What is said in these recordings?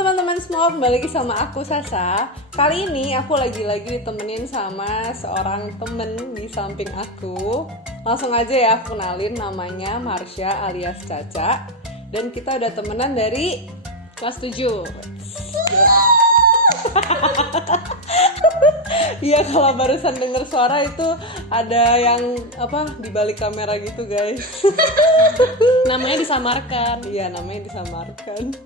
teman-teman semua, kembali lagi sama aku Sasa. Kali ini aku lagi-lagi ditemenin sama seorang temen di samping aku. Langsung aja ya aku kenalin, namanya Marsha alias Caca. Dan kita udah temenan dari kelas 7. Iya, kalau barusan denger suara itu ada yang di balik kamera gitu guys. Namanya disamarkan. Iya, namanya disamarkan.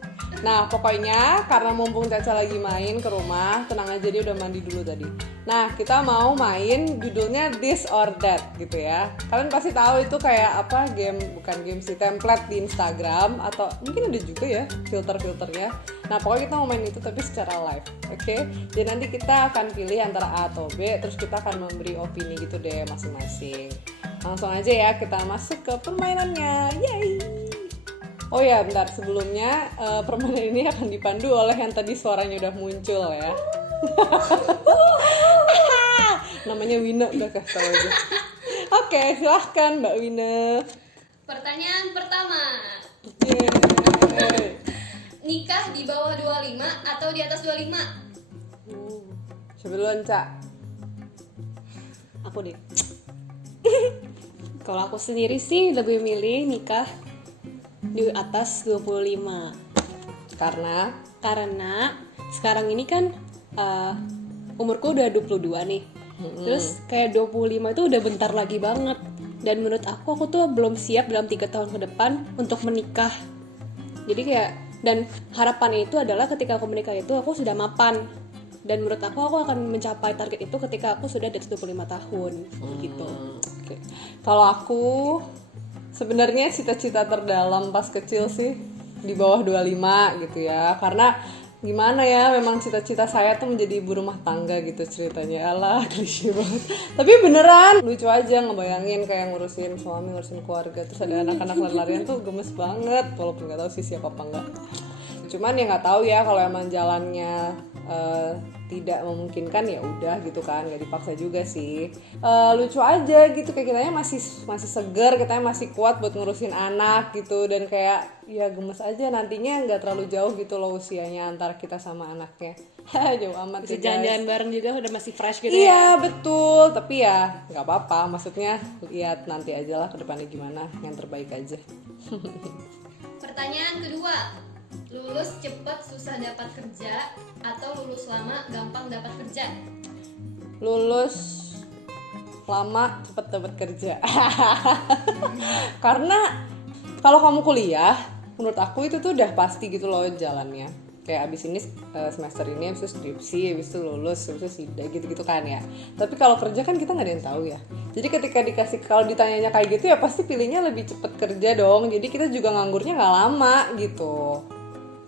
Nah, pokoknya karena mumpung Caca lagi main ke rumah, tenang aja, dia udah mandi dulu tadi. Nah, kita mau main judulnya This or That gitu ya. Kalian pasti tahu itu kayak bukan game sih, template di Instagram atau mungkin ada juga ya filter-filternya. Nah, pokoknya kita mau main itu tapi secara live, oke? Jadi nanti kita akan pilih antara A atau B, terus kita akan memberi opini gitu deh masing-masing. Langsung aja ya, kita masuk ke permainannya. Yay! Oh ya, bentar, sebelumnya permainan ini akan dipandu oleh yang tadi suaranya udah muncul ya. Namanya Wina, udah kasih tau aja. Oke, silahkan Mbak Wina. Pertanyaan pertama. Yeay. Nikah di bawah 25 atau di atas 25? Coba duluan, Cak. Aku deh. Kalau aku sendiri sih lebih milih nikah di atas 25. Karena sekarang ini kan umurku udah 22 nih. Terus kayak 25 itu udah bentar lagi banget. Dan menurut aku tuh belum siap dalam 3 tahun ke depan untuk menikah. Jadi kayak, dan harapannya itu adalah ketika aku menikah itu aku sudah mapan. Dan menurut aku akan mencapai target itu ketika aku sudah di atas 25 tahun gitu. Okay. Kalau aku sebenarnya cita-cita terdalam pas kecil sih di bawah 25 gitu ya. Karena gimana ya, memang cita-cita saya tuh menjadi ibu rumah tangga gitu ceritanya. Alah, klise banget. Tapi beneran lucu aja ngebayangin kayak ngurusin suami, ngurusin keluarga, terus ada anak-anak lari-larian tuh gemes banget, walaupun nggak tahu sih siapa apa enggak. Cuman ya nggak tahu ya, kalau emang jalannya tidak memungkinkan ya udah gitu kan, nggak dipaksa juga sih. Lucu aja gitu, kayak kitanya masih segar, kitanya masih kuat buat ngurusin anak gitu, dan kayak ya gemes aja nantinya nggak terlalu jauh gitu loh usianya antara kita sama anaknya. Jauh amat Bisa ya, jalan-jalan bareng juga udah masih fresh gitu iya, ya. betul, tapi ya nggak apa-apa, maksudnya lihat nanti aja lah ke depannya gimana, yang terbaik aja. Pertanyaan kedua. Lulus cepet susah dapat kerja atau lulus lama gampang dapat kerja? Lulus lama cepet dapat kerja. Karena kalau kamu kuliah, menurut aku itu tuh udah pasti gitu loh jalannya. Kayak abis ini semester ini, abis itu skripsi, abis itu lulus, abis itu sidang gitu-gitu kan ya. Tapi kalau kerja kan kita nggak ada yang tahu ya. Jadi ketika kalau ditanyanya kayak gitu ya pasti pilihnya lebih cepet kerja dong. Jadi kita juga nganggurnya nggak lama gitu.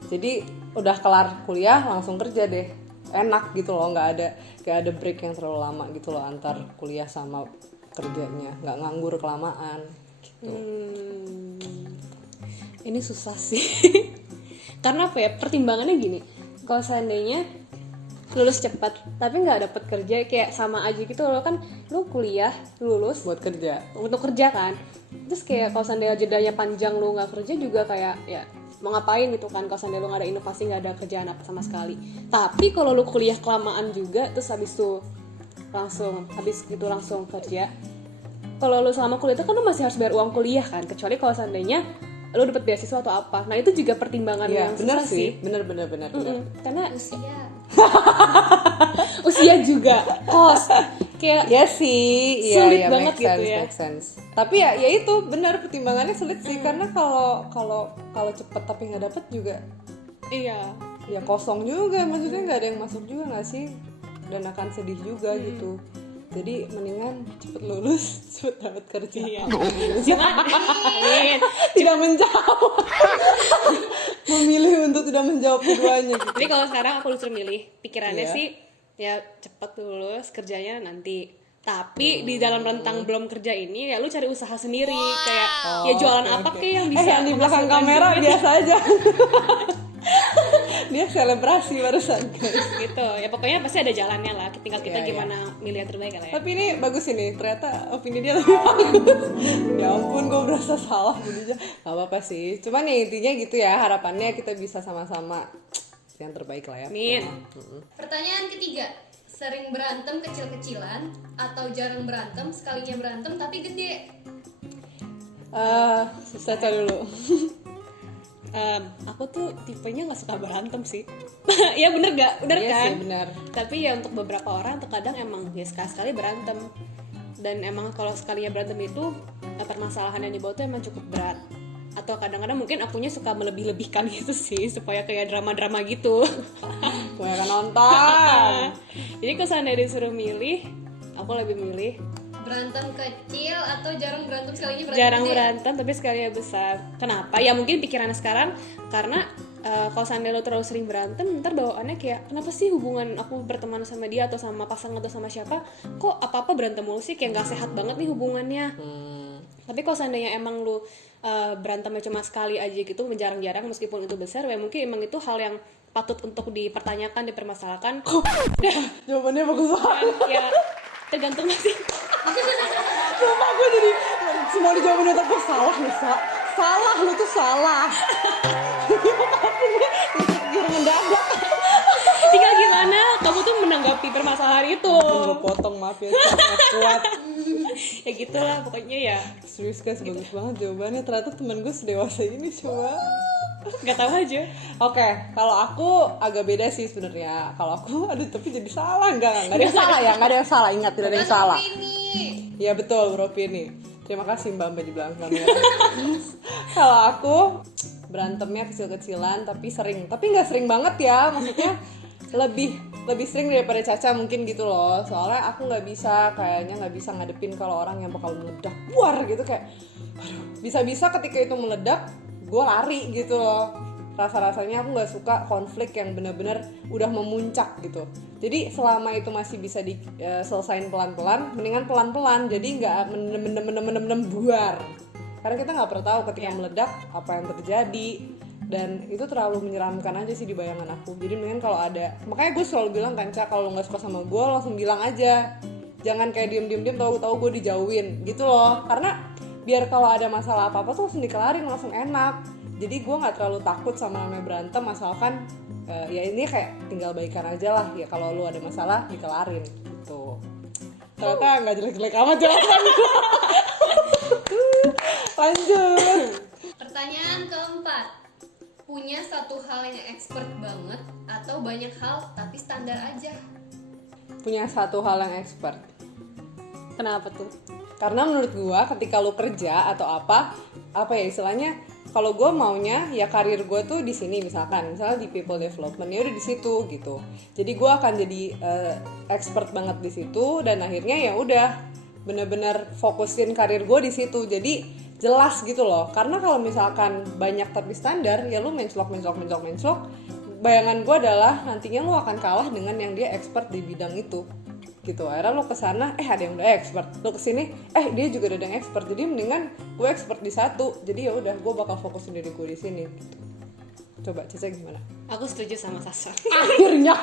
Jadi udah kelar kuliah langsung kerja deh, enak gitu loh, nggak ada break yang terlalu lama gitu loh antar kuliah sama kerjanya, nggak nganggur kelamaan gitu. Ini susah sih. Karena apa ya, pertimbangannya gini, kalau seandainya lulus cepat tapi nggak dapet kerja, kayak sama aja gitu loh, kan lu kuliah lulus Buat kerja untuk kerja kan, terus kayak kalau seandainya jedanya panjang lu nggak kerja juga kayak ya mau ngapain gitu kan, kalau seandainya lu nggak ada inovasi, nggak ada kerjaan apa sama sekali. Tapi kalau lu kuliah kelamaan juga, terus habis langsung kerja, kalau lu selama kuliah itu kan lu masih harus bayar uang kuliah kan, kecuali kalau seandainya lu dapet beasiswa atau apa. Nah itu juga pertimbangan ya, yang bener susah sih, bener. karena Usia. usia juga kos kayak ya sih, sulit ya, banget make gitu sense, make sense. Tapi ya itu bener, pertimbangannya sulit sih, karena kalau cepet tapi nggak dapet juga iya ya kosong juga, maksudnya nggak ada yang masuk juga nggak sih, dan akan sedih juga gitu. Jadi mendingan cepet lulus, cepet dapat kerja. iya. Cuman Tidak menjawab. Memilih untuk tidak menjawab keduanya gitu. tapi kalau sekarang aku disuruh milih, pikirannya Iya. sih ya cepet lulus, kerjanya nanti. Tapi di dalam rentang belum kerja ini ya lu cari usaha sendiri, kayak ya jualan apa Oke. kayak yang bisa yang di belakang menghasilkan kamera duit. biasa aja. Dia selebrasi barusan guys. Gitu ya, pokoknya pasti ada jalannya lah, tinggal kita Iya, gimana milih yang terbaik lah ya. Tapi ini bagus ini, ternyata opini dia lebih bagus. Ya ampun, gue berasa salah jadinya. Gak apa-apa sih, cuman ya intinya gitu ya, harapannya kita bisa sama-sama yang terbaik lah ya. Amin. Pertanyaan ketiga, sering berantem kecil-kecilan atau jarang berantem, sekalinya berantem tapi gede? Caca dulu. Aku tuh tipenya nggak suka berantem sih. Ya bener gak? Bener Iya kan? sih, bener. Tapi ya untuk beberapa orang terkadang emang ya sekali berantem. Dan emang kalau sekalinya berantem itu permasalahan yang dibawa tuh emang cukup berat. Atau kadang-kadang mungkin akunya suka melebih-lebihkan gitu sih supaya kayak drama-drama gitu. Kebanyakan nonton. Jadi kalau seandainya disuruh milih, aku lebih milih Berantem kecil atau jarang berantem, sekalinya berantem jarang gede? berantem tapi sekalinya besar. Kenapa? Ya mungkin pikirannya sekarang karena kalau seandainya lo terlalu sering berantem, ntar bawaannya kayak kenapa sih hubungan aku berteman sama dia atau sama pasangan atau sama siapa kok apa-apa berantem mulu sih, kayak nggak sehat banget nih hubungannya. Tapi kalau seandainya emang lu berantemnya cuma sekali aja gitu, jarang-jarang meskipun itu besar, ya mungkin emang itu hal yang patut untuk dipertanyakan, dipermasalahkan. Jawabannya bagus banget. Ya tergantung sih. Sumpah gue jadi semua di jawaban otak gue salah lu, salah lu tuh salah. Gira mendadak. Tinggal gimana kamu tuh menanggapi permasalahan itu. Gue potong, maaf ya, nggak kuat. Ya gitulah pokoknya ya. Serius guys, bagus banget jawabannya. Ternyata temen gue sedewasa ini coba. Nggak tahu aja. Oke, kalau aku agak beda sih sebenarnya. Kalau aku, aduh tapi jadi salah, enggak ada yang salah ya, nggak ada yang salah, ingat tidak ada yang salah. Ini Ya betul, beropini. Terima kasih Mbak di belakang kamera. Kalau aku berantemnya kecil-kecilan tapi sering, tapi nggak sering banget ya, maksudnya lebih sering daripada Caca mungkin gitu loh. Soalnya aku nggak bisa ngadepin kalau orang yang bakal meledak, buar gitu kayak, aduh, bisa-bisa ketika itu meledak, gue lari gitu loh. Rasa-rasanya aku nggak suka konflik yang benar-benar udah memuncak gitu. Jadi selama itu masih bisa diselesain pelan-pelan, mendingan pelan-pelan. Jadi nggak mendem buar. Karena kita nggak pernah tahu ketika meledak apa yang terjadi. Dan itu terlalu menyeramkan aja sih di bayangan aku. Jadi mendingan kalau ada, makanya gue selalu bilang kan, Ca, kalau lo nggak suka sama gue langsung bilang aja. Jangan kayak diem tahu gue dijauhin gitu loh. Karena biar kalau ada masalah apa-apa tuh langsung dikelarin, langsung enak. Jadi gue nggak terlalu takut sama namanya berantem, asalkan ya ini kayak tinggal baikan aja lah. Ya kalau lu ada masalah dikelarin gitu. Ternyata nggak jelek-jelek amat jawaban gue. Lanjut. pertanyaan keempat, punya satu hal yang expert banget atau banyak hal tapi standar aja? Punya satu hal yang expert. Kenapa tuh? Karena menurut gue ketika lu kerja atau apa ya istilahnya, kalau gue maunya ya karir gue tuh di sini misalnya di people development ya udah di situ gitu. Jadi gue akan jadi expert banget di situ dan akhirnya ya udah bener-bener fokusin karir gue di situ. Jadi jelas gitu loh. Karena kalau misalkan banyak tapi standar ya lu menclok. Bayangan gue adalah nantinya lu akan kalah dengan yang dia expert di bidang itu. Gitu, akhirnya lo kesana ada yang udah expert, lo kesini dia juga ada yang expert, jadi mendingan gue expert di satu, jadi ya udah gue bakal fokusin diri gue di sini gitu. Coba Caca gimana? Aku setuju sama Sasa. Akhirnya.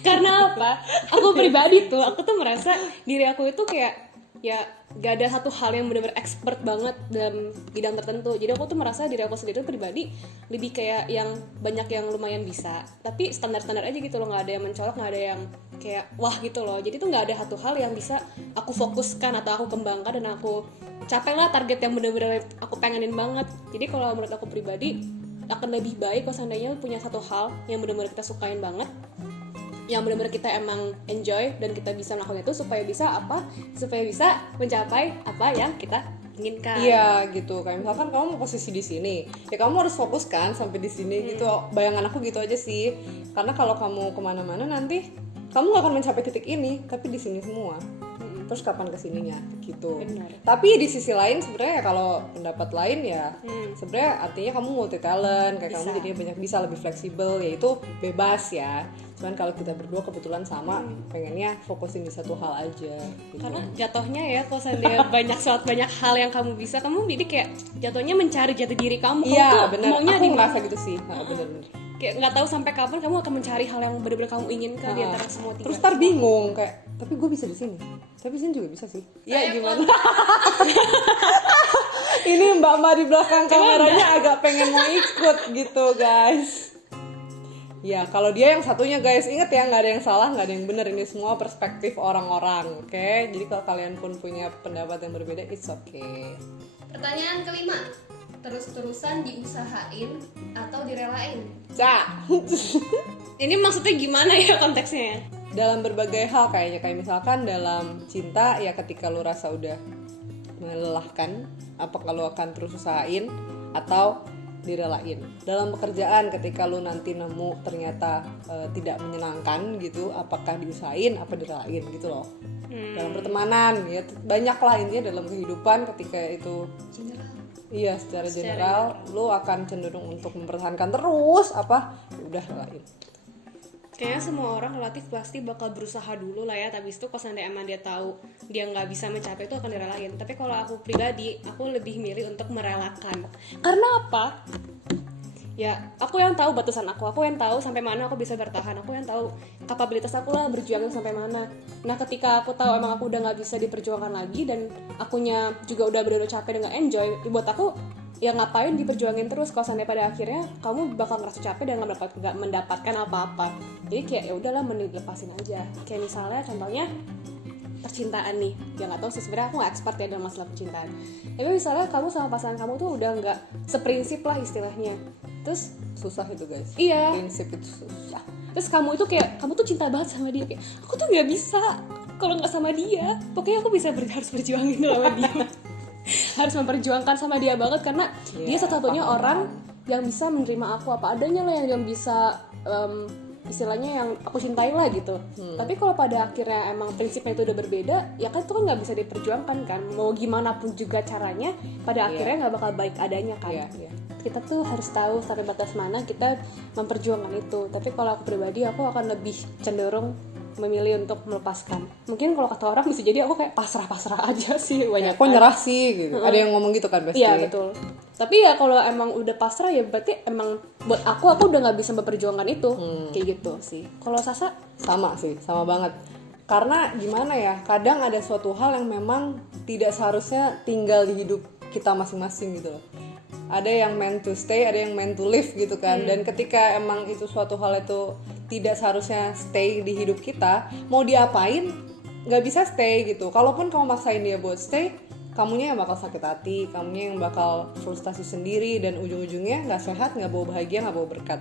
Karena apa? Aku pribadi tuh, aku tuh merasa diri aku itu kayak ya gak ada satu hal yang benar-benar expert banget dalam bidang tertentu. Jadi aku tuh merasa diri aku sendiri pribadi lebih kayak yang banyak yang lumayan bisa, tapi standar-standar aja gitu loh, nggak ada yang mencolok, nggak ada yang kayak wah gitu loh. Jadi tuh nggak ada satu hal yang bisa aku fokuskan atau aku kembangkan dan aku capai lah target yang benar-benar aku pengenin banget. Jadi kalau menurut aku pribadi akan lebih baik kalau seandainya punya satu hal yang benar-benar kita sukain banget, yang benar-benar kita emang enjoy dan kita bisa melakukan itu supaya bisa mencapai apa yang kita inginkan. Iya gitu, kayak misalkan kamu mau posisi di sini, ya kamu harus fokus kan sampai di sini gitu. Bayangan aku gitu aja sih. Karena kalau kamu kemana-mana nanti kamu gak akan mencapai titik ini, tapi di sini semua. Terus kapan kesininya gitu. Benar. Tapi di sisi lain sebenarnya kalau pendapat lain ya sebenarnya artinya kamu multi talent, kayak kamu jadi banyak bisa lebih fleksibel, yaitu bebas ya. Cuman kalau kita berdua kebetulan sama pengennya fokusin di satu hal aja gitu. Karena jatuhnya ya kalau seandainya banyak hal yang kamu bisa, kamu jadi kayak jatuhnya mencari jati diri kamu. Iya Kamu tuh benar, maunya aku di ngerasa gitu sih. Bener-bener kayak nggak tahu sampai kapan kamu akan mencari hal yang benar-benar kamu inginkan di antara semua tiga. Terus ntar bingung kayak, tapi gue bisa di sini, tapi di sini juga bisa sih. Iya gimana? Ini mbak di belakang kameranya agak pengen mau ikut gitu guys. Ya, kalau dia yang satunya guys, inget ya, nggak ada yang salah, nggak ada yang benar, ini semua perspektif orang-orang, oke? Jadi kalau kalian pun punya pendapat yang berbeda, it's okay. Pertanyaan kelima, terus-terusan diusahain atau direlain? Cak. Ini maksudnya gimana ya konteksnya? Dalam berbagai hal kayaknya, kayak misalkan dalam cinta ya, ketika lu rasa udah melelahkan, apakah lu akan terus usahain atau direlain. Dalam pekerjaan ketika lu nanti nemu ternyata tidak menyenangkan gitu, apakah diusahain apa direlain gitu loh. Dalam pertemanan ya, banyak lah intinya dalam kehidupan ketika itu General. iya secara general lu akan cenderung untuk mempertahankan terus apa ya udah relain. Kayaknya semua orang relatif pasti bakal berusaha dulu lah ya, tapi itu kalau seandainya emang dia tahu dia nggak bisa mencapai itu akan direlain. Tapi kalau aku pribadi, aku lebih milih untuk merelakan. Karena apa? Ya, aku yang tahu batasan aku yang tahu sampai mana aku bisa bertahan, aku yang tahu kapabilitas aku lah berjuangin sampai mana. Nah, ketika aku tahu emang aku udah nggak bisa diperjuangkan lagi dan akunya juga udah bener-bener capek dan nggak enjoy, buat aku ya ngapain diperjuangin terus kalau sampai pada akhirnya kamu bakal ngerasa capek dan nggak mendapatkan apa-apa. Jadi kayak ya udahlah, mending lepasin aja. Kayak misalnya contohnya percintaan nih, ya nggak tahu sih, sebenarnya aku nggak expert ya dalam masalah percintaan. Tapi misalnya kamu sama pasangan kamu tuh udah nggak seprinsip lah istilahnya, terus Susah itu guys. iya, Prinsip itu susah. terus kamu itu kayak kamu tuh cinta banget sama dia, kayak aku tuh nggak bisa kalau nggak sama dia, pokoknya aku bisa harus berjuangin sama dia. Harus memperjuangkan sama dia banget karena dia satu-satunya orang yang bisa menerima aku apa adanya lah, yang bisa istilahnya yang aku cintai lah gitu. Tapi kalau pada akhirnya emang prinsipnya itu udah berbeda, ya kan itu kan nggak bisa diperjuangkan kan, mau gimana pun juga caranya pada akhirnya nggak bakal baik adanya kan. Iya. Kita tuh harus tahu sampai batas mana kita memperjuangkan itu. Tapi kalau aku pribadi, aku akan lebih cenderung memilih untuk melepaskan. Mungkin kalau kata orang bisa jadi aku kayak pasrah-pasrah aja sih banyak. Kok nyerah sih gitu. Ada yang ngomong gitu kan pasti. Iya betul. Tapi ya kalau emang udah pasrah ya berarti emang buat aku udah nggak bisa memperjuangkan itu. Kayak gitu sih. Kalau Sasa? Sama sih, sama banget. Karena gimana ya, kadang ada suatu hal yang memang tidak seharusnya tinggal di hidup kita masing-masing gitu loh. Ada yang meant to stay, ada yang meant to live gitu kan. Dan ketika emang itu suatu hal itu tidak seharusnya stay di hidup kita, mau diapain nggak bisa stay gitu. Kalaupun kamu maksain dia buat stay, kamunya yang bakal sakit hati, kamunya yang bakal frustasi sendiri, dan ujung-ujungnya nggak sehat, nggak bawa bahagia, nggak bawa berkat.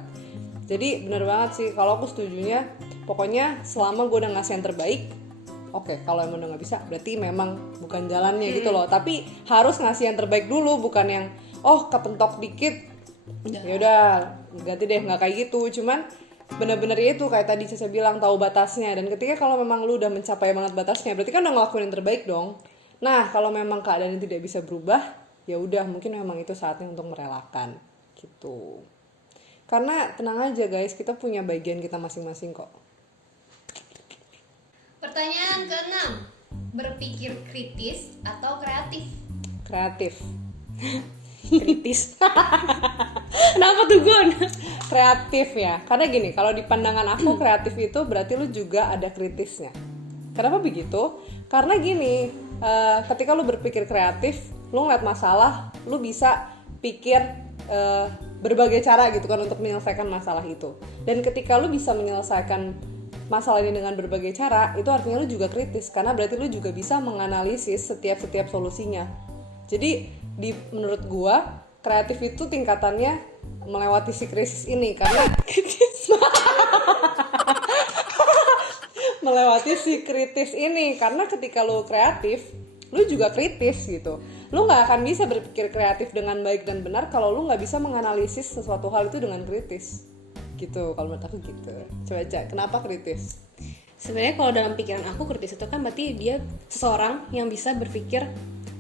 Jadi bener banget sih, kalau aku setujunya pokoknya selama gue udah ngasih yang terbaik, oke. Kalau emang udah nggak bisa, berarti memang bukan jalannya gitu loh. Tapi harus ngasih yang terbaik dulu, bukan yang kepentok dikit ya udah ganti deh, nggak kayak gitu. Cuman bener-bener itu kayak tadi Caca bilang, tahu batasnya. Dan ketika kalau memang lu udah mencapai banget batasnya, berarti kan udah ngelakuin yang terbaik dong. Nah, kalau memang keadaan yang tidak bisa berubah, ya udah mungkin memang itu saatnya untuk merelakan gitu. Karena tenang aja guys, kita punya bagian kita masing-masing kok. Pertanyaan ke-6, berpikir kritis atau kreatif? Kreatif. Kritis. Kenapa tuh Gun? Kreatif ya, karena gini, kalau di pandangan aku kreatif itu berarti lu juga ada kritisnya. Kenapa begitu? Karena gini, ketika lu berpikir kreatif, lu ngeliat masalah, lu bisa pikir berbagai cara gitu kan untuk menyelesaikan masalah itu. Dan ketika lu bisa menyelesaikan masalah ini dengan berbagai cara, itu artinya lu juga kritis, karena berarti lu juga bisa menganalisis setiap solusinya. Jadi menurut gua kreatif itu tingkatannya melewati si krisis ini, karena melewati si kritis ini, karena ketika lu kreatif, lu juga kritis gitu. Lu nggak akan bisa berpikir kreatif dengan baik dan benar kalau lu nggak bisa menganalisis sesuatu hal itu dengan kritis gitu. Kalau menurut aku gitu. Coba Cak, kenapa kritis? Sebenarnya kalau dalam pikiran aku, kritis itu kan berarti dia seseorang yang bisa berpikir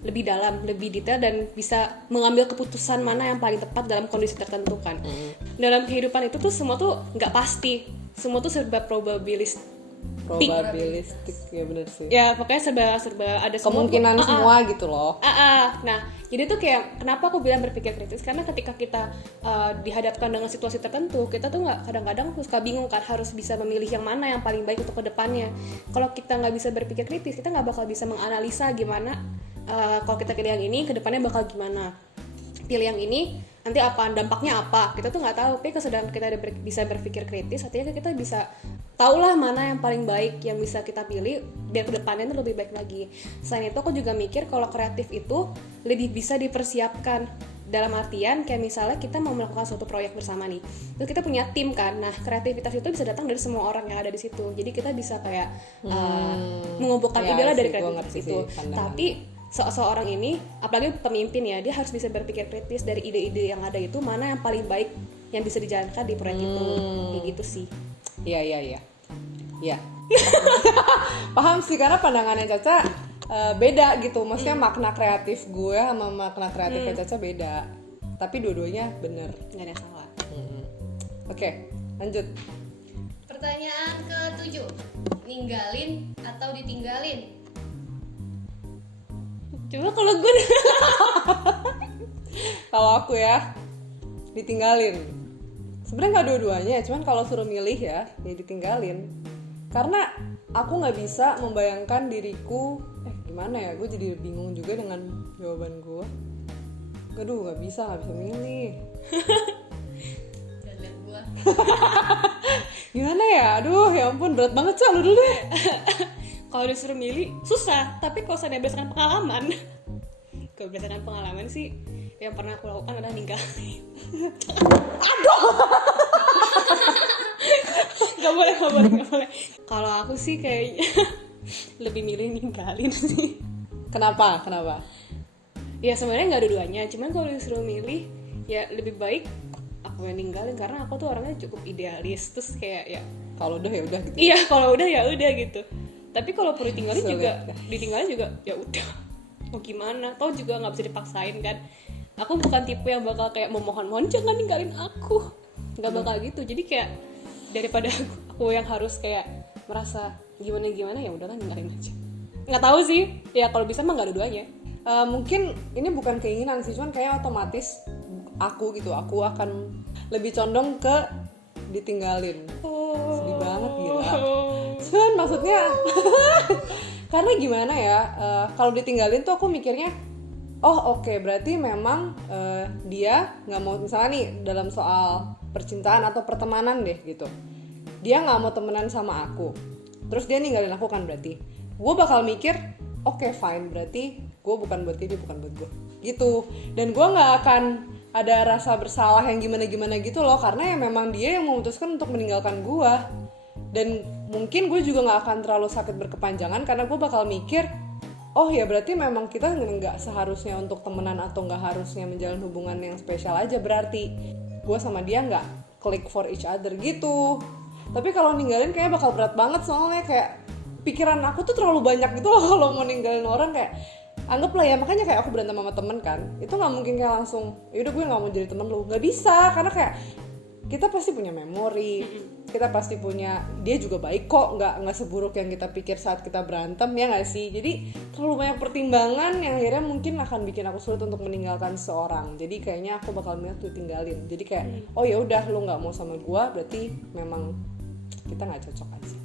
lebih dalam, lebih detail, dan bisa mengambil keputusan mana yang paling tepat dalam kondisi tertentu kan. Dalam kehidupan itu tuh semua tuh nggak pasti, semua tuh serba probabilistik Ya benar sih. ya, pokoknya serba ada kemungkinan semua gitu loh. Nah, jadi tuh kayak kenapa aku bilang berpikir kritis, karena ketika kita dihadapkan dengan situasi tertentu, kita tuh nggak, kadang-kadang suka bingung kan, harus bisa memilih yang mana yang paling baik untuk kedepannya. Kalau kita nggak bisa berpikir kritis, kita nggak bakal bisa menganalisa gimana kalau kita pilih yang ini kedepannya bakal gimana, pilih yang ini nanti apa dampaknya apa, kita tuh nggak tahu. Tapi kalau sedang kita bisa berpikir kritis, artinya kita bisa tahulah mana yang paling baik yang bisa kita pilih biar kedepannya itu lebih baik lagi. Selain itu aku juga mikir kalau kreatif itu lebih bisa dipersiapkan, dalam artian kayak misalnya kita mau melakukan suatu proyek bersama nih, terus kita punya tim kan. Nah kreativitas itu bisa datang dari semua orang yang ada di situ, jadi kita bisa kayak mengumpulkan ide lah dari kreativitas itu. Tapi seorang ini, apalagi pemimpin ya, dia harus bisa berpikir kritis dari ide-ide yang ada itu, mana yang paling baik yang bisa dijalankan di proyek itu, kayak gitu sih. Iya. Paham sih, karena pandangannya Caca beda gitu. Maksudnya makna kreatif gue sama makna kreatifnya Caca beda. Tapi dua-duanya bener. Nggak ada salah. Oke, lanjut. Pertanyaan ke-7, ninggalin atau ditinggalin? Coba kalau gue Kalau aku ya, ditinggalin. Sebenarnya nggak dua-duanya, cuman kalau suruh milih ya ditinggalin. Karena aku nggak bisa membayangkan diriku, gimana ya, gue jadi bingung juga dengan jawaban gue. Aduh, nggak bisa milih. Dan lihat gue. Gimana ya, aduh ya ampun, berat banget Cak, lu dulu deh. kalau disuruh milih susah, tapi kalau saya berdasarkan pengalaman kalau berdasarkan pengalaman sih yang pernah aku lakukan adalah ninggalin. Gak boleh. Kalau aku sih kayaknya lebih milih ninggalin sih. Kenapa? Ya sebenarnya nggak dua-duanya, cuman kalau disuruh milih ya lebih baik aku yang ninggalin, karena aku tuh orangnya cukup idealis, terus kayak ya Kalau udah ya udah gitu. iya, kalau udah ya udah gitu. Tapi kalau perlu ditinggalin Sulit. juga, ditinggalin juga ya udah. Mau gimana? Tahu juga nggak bisa dipaksain kan. Aku bukan tipe yang bakal kayak memohon-mohon jangan ninggalin aku. Nggak bakal gitu. Jadi kayak daripada aku yang harus kayak merasa gimana ya udahlah ninggalin aja. Nggak tahu sih. Ya kalau bisa mah nggak dua-duanya. Mungkin ini bukan keinginan sih, cuman kayak otomatis aku akan lebih condong ke ditinggalin. Sedih banget gila. Cuman maksudnya karena gimana ya, kalau ditinggalin tuh aku mikirnya oke, berarti memang dia nggak mau, misalnya nih dalam soal percintaan atau pertemanan deh gitu, dia nggak mau temenan sama aku, terus dia ninggalin aku kan, berarti gue bakal mikir oke, fine, berarti gue bukan buat dia bukan buat gue gitu. Dan gue nggak akan ada rasa bersalah yang gimana gitu loh, karena ya memang dia yang memutuskan untuk meninggalkan gue. Dan mungkin gue juga gak akan terlalu sakit berkepanjangan, karena gue bakal mikir ya berarti memang kita gak seharusnya untuk temenan atau gak harusnya menjalin hubungan yang spesial aja, berarti gue sama dia gak click for each other gitu. Tapi kalau ninggalin kayaknya bakal berat banget, soalnya kayak pikiran aku tuh terlalu banyak gitu loh kalau mau ninggalin orang. Kayak anggaplah ya, makanya kayak aku berantem sama temen kan, itu gak mungkin kayak langsung yaudah gue gak mau jadi temen lu, gak bisa. Karena kayak kita pasti punya memori, kita pasti punya, dia juga baik kok, nggak seburuk yang kita pikir saat kita berantem, ya nggak sih? Jadi terlalu banyak pertimbangan yang akhirnya mungkin akan bikin aku sulit untuk meninggalkan seseorang. Jadi kayaknya aku bakal milih tuh tinggalin. Jadi kayak ya udah, lu nggak mau sama gua, berarti memang kita nggak cocok aja.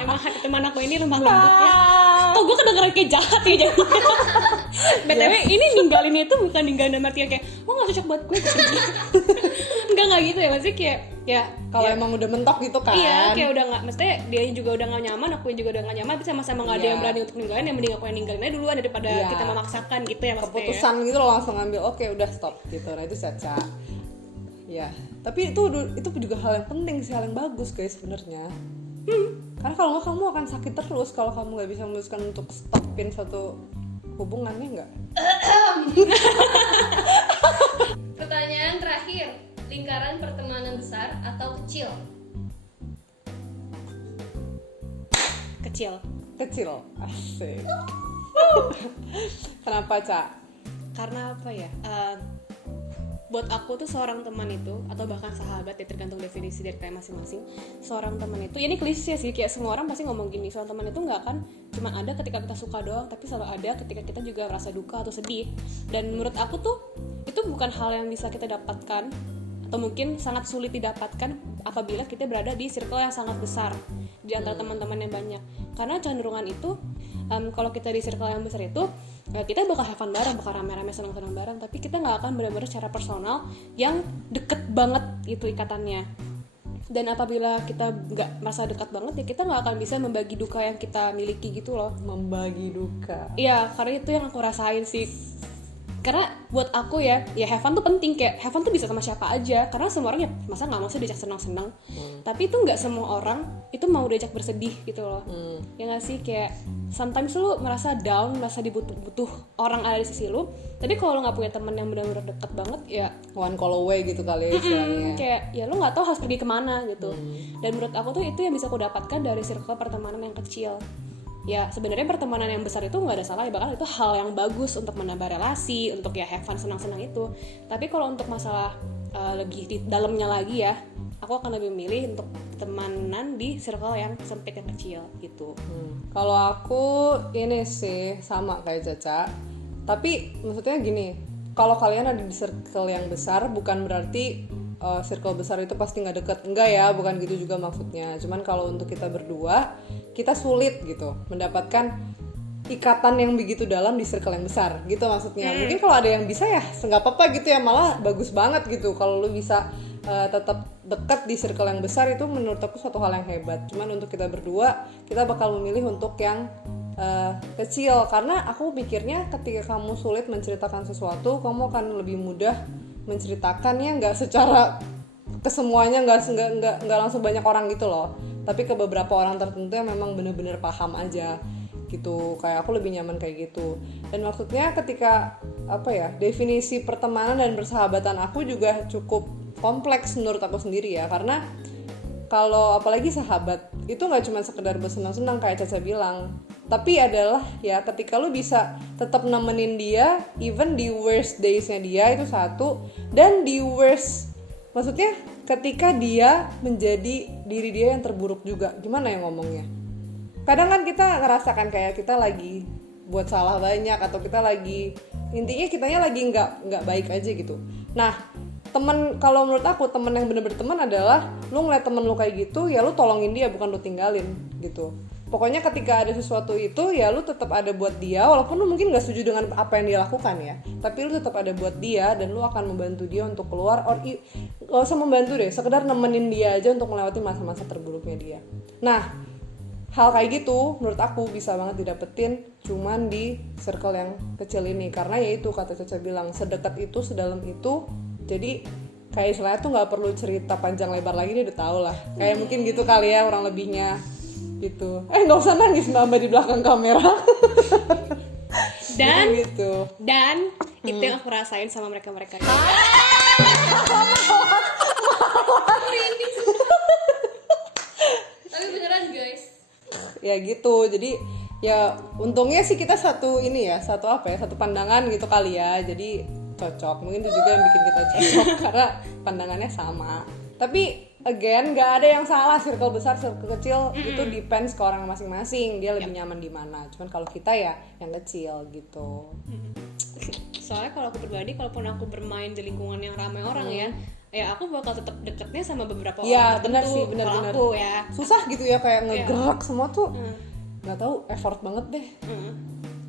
Emang hati teman aku ini lemah lembut ya. Kok gue kedengeran kayak jahat ya jadi. BTW ini ninggalin itu bukan ninggalin dalam artian kayak gak cocok buat gue. Enggak gitu ya, maksudnya kayak ya kalau emang udah mentok gitu kan. Iya, kayak udah gak, maksudnya dia juga udah gak nyaman, aku juga udah gak nyaman, tapi sama-sama gak ada yang berani untuk ninggalin. Yang mending aku yang ninggalin aja duluan daripada kita memaksakan gitu ya, maksudnya keputusan gitu loh, langsung ngambil oke, udah stop gitu. Nah itu Caca. Ya, tapi itu juga hal yang penting sih, hal yang bagus guys sebenarnya. Karena kalau nggak kamu akan sakit terus kalau kamu nggak bisa memutuskan untuk stopin satu hubungannya, nggak? Pertanyaan terakhir, lingkaran pertemanan besar atau kecil? kecil. Asik. Kenapa, Ca? Karena apa ya? Buat aku tuh seorang teman itu, atau bahkan sahabat ya, tergantung definisi dari kalian masing-masing. Seorang teman itu, ya ini klise sih, kayak semua orang pasti ngomong gini, seorang teman itu nggak akan cuma ada ketika kita suka doang, tapi selalu ada ketika kita juga merasa duka atau sedih. Dan menurut aku tuh itu bukan hal yang bisa kita dapatkan, atau mungkin sangat sulit didapatkan apabila kita berada di circle yang sangat besar di antara teman-teman yang banyak. Karena cenderungan itu kalau kita di circle yang besar itu ya kita bakal have fun bareng, bakal rame-rame senang-senang bareng, tapi kita nggak akan benar-benar secara personal yang deket banget itu ikatannya. Dan apabila kita nggak merasa dekat banget ya kita nggak akan bisa membagi duka yang kita miliki gitu loh. Membagi duka. Iya, karena itu yang aku rasain sih. Karena buat aku ya have fun tuh penting, kayak have fun tuh bisa sama siapa aja, karena semua orang ya masa nggak mau sih diajak senang-senang. Tapi itu nggak semua orang itu mau diajak bersedih gitu loh. Ya nggak sih, kayak sometimes lu merasa down, merasa dibutuh orang ada di sisi lu, tapi kalau lu nggak punya teman yang benar-benar deket banget ya One call away gitu kali ya istilahnya. kayak ya lu nggak tahu harus pergi kemana gitu. Dan menurut aku tuh itu yang bisa aku dapatkan dari circle pertemanan yang kecil. Ya sebenarnya pertemanan yang besar itu nggak ada salah ya, bahkan itu hal yang bagus untuk menambah relasi, untuk ya have fun senang-senang itu. Tapi kalau untuk masalah lebih di dalamnya lagi ya, aku akan lebih memilih untuk temanan di circle yang sempit yang kecil gitu. Kalau aku ini sih sama kayak Caca. Tapi maksudnya gini, kalau kalian ada di circle yang besar bukan berarti circle besar itu pasti nggak deket. Enggak ya, bukan gitu juga maksudnya. Cuman kalau untuk kita berdua, kita sulit gitu mendapatkan ikatan yang begitu dalam di circle yang besar gitu maksudnya. Mungkin kalau ada yang bisa ya nggak apa-apa gitu ya, malah bagus banget gitu kalau lu bisa tetap dekat di circle yang besar. Itu menurut aku suatu hal yang hebat. Cuman untuk kita berdua, kita bakal memilih untuk yang kecil, karena aku pikirnya ketika kamu sulit menceritakan sesuatu, kamu akan lebih mudah menceritakannya, nggak secara kesemuanya, nggak langsung banyak orang gitu loh, tapi ke beberapa orang tertentu yang memang benar-benar paham aja gitu. Kayak aku lebih nyaman kayak gitu. Dan maksudnya ketika definisi pertemanan dan persahabatan aku juga cukup kompleks menurut aku sendiri ya, karena kalau apalagi sahabat itu nggak cuma sekedar bersenang-senang kayak Caca bilang, tapi adalah ya ketika lu bisa tetap nemenin dia even di worst days-nya dia, itu satu. Dan di worst, maksudnya ketika dia menjadi diri dia yang terburuk juga. Gimana ya ngomongnya? Kadang kan kita ngerasakan kayak kita lagi buat salah banyak, atau kita lagi, intinya kitanya lagi nggak baik aja gitu. Nah, temen, kalau menurut aku temen yang bener-bener temen adalah lu ngeliat temen lu kayak gitu, ya lu tolongin dia, bukan lu tinggalin gitu. Pokoknya ketika ada sesuatu itu ya lu tetap ada buat dia, walaupun lu mungkin gak setuju dengan apa yang dia lakukan ya, tapi lu tetap ada buat dia, dan lu akan membantu dia untuk keluar, gak usah membantu deh, sekedar nemenin dia aja untuk melewati masa-masa terburuknya dia. Nah, hal kayak gitu menurut aku bisa banget didapetin cuman di circle yang kecil ini, karena ya itu kata Caca bilang, sedekat itu, sedalam itu. Jadi kayak istilahnya tuh gak perlu cerita panjang lebar lagi, dia udah tau lah. Kayak mungkin gitu kali ya kurang lebihnya gitu. Gak usah nangis Mbak di belakang kamera. Dan gitu. Dan itu yang aku rasain sama mereka-mereka. Tapi beneran guys, Ya gitu. Jadi ya untungnya sih kita satu pandangan gitu kali ya. Jadi cocok. Mungkin itu juga yang bikin kita cocok karena pandangannya sama. Tapi again, gak ada yang salah, circle besar, circle kecil, itu depends ke orang masing-masing, dia lebih nyaman di mana. Cuman kalau kita ya yang kecil gitu. Soalnya kalau aku pribadi, kalaupun aku bermain di lingkungan yang ramai orang ya aku bakal tetap deketnya sama beberapa Ya, orang benar tertentu. sih, benar-benar. Kalau aku ya Susah gitu ya, kayak ngegerak semua tuh. Nggak tahu, effort banget deh.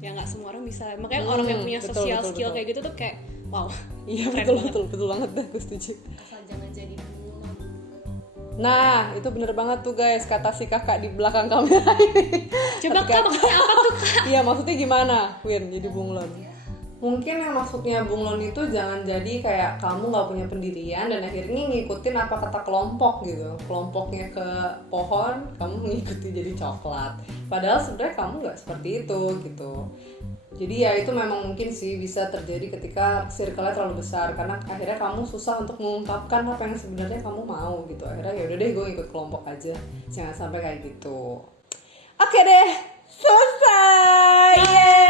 ya nggak semua orang bisa. Makanya orang yang punya betul, social betul, skill betul. kayak gitu tuh kayak wow. Iya, Keren betul banget dah, gue setuju. asal jangan jadi bunglon. Nah, itu bener banget tuh guys, kata si kakak di belakang kamera ini. Coba Ketika- Kak, maksudnya apa tuh Kak? Iya, maksudnya gimana, Win, jadi bunglon? Mungkin yang maksudnya bunglon itu jangan jadi kayak kamu nggak punya pendirian dan akhirnya ngikutin apa kata kelompok gitu. Kelompoknya ke pohon, kamu mengikuti jadi coklat. Padahal sebenarnya kamu nggak seperti itu gitu. Jadi ya itu memang mungkin sih bisa terjadi ketika circle-nya terlalu besar, karena akhirnya kamu susah untuk mengungkapkan apa yang sebenarnya kamu mau gitu. Akhirnya ya udah deh, gue ikut kelompok aja. Jangan sampai kayak gitu. Oke deh, selesai. Yeay.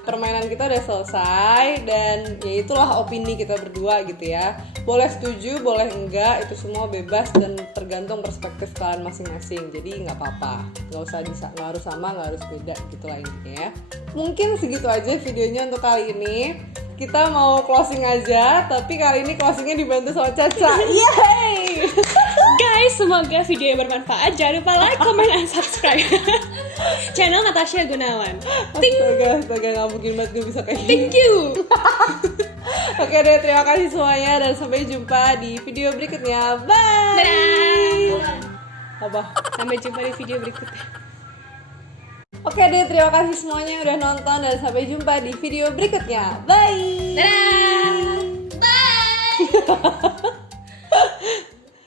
Permainan kita udah selesai, dan ya itulah opini kita berdua gitu ya. Boleh setuju, boleh enggak, itu semua bebas dan tergantung perspektif kalian masing-masing. Jadi nggak apa-apa, nggak harus sama, nggak harus beda gitu lah intinya ya. Mungkin segitu aja videonya untuk kali ini. Kita mau closing aja, tapi kali ini closingnya dibantu sama Caca. Yeay! Guys, semoga video bermanfaat. Jangan lupa like, comment, and subscribe channel Natasha Gunawan. Astaga, gak mungkin banget gue bisa kayak gini. Thank you. Oke deh, terima kasih semuanya dan sampai jumpa di video berikutnya. Bye. Dadah. Apa? Sampai jumpa di video berikutnya. Oke deh, terima kasih semuanya udah nonton dan sampai jumpa di video berikutnya. Bye. Dadah. Bye.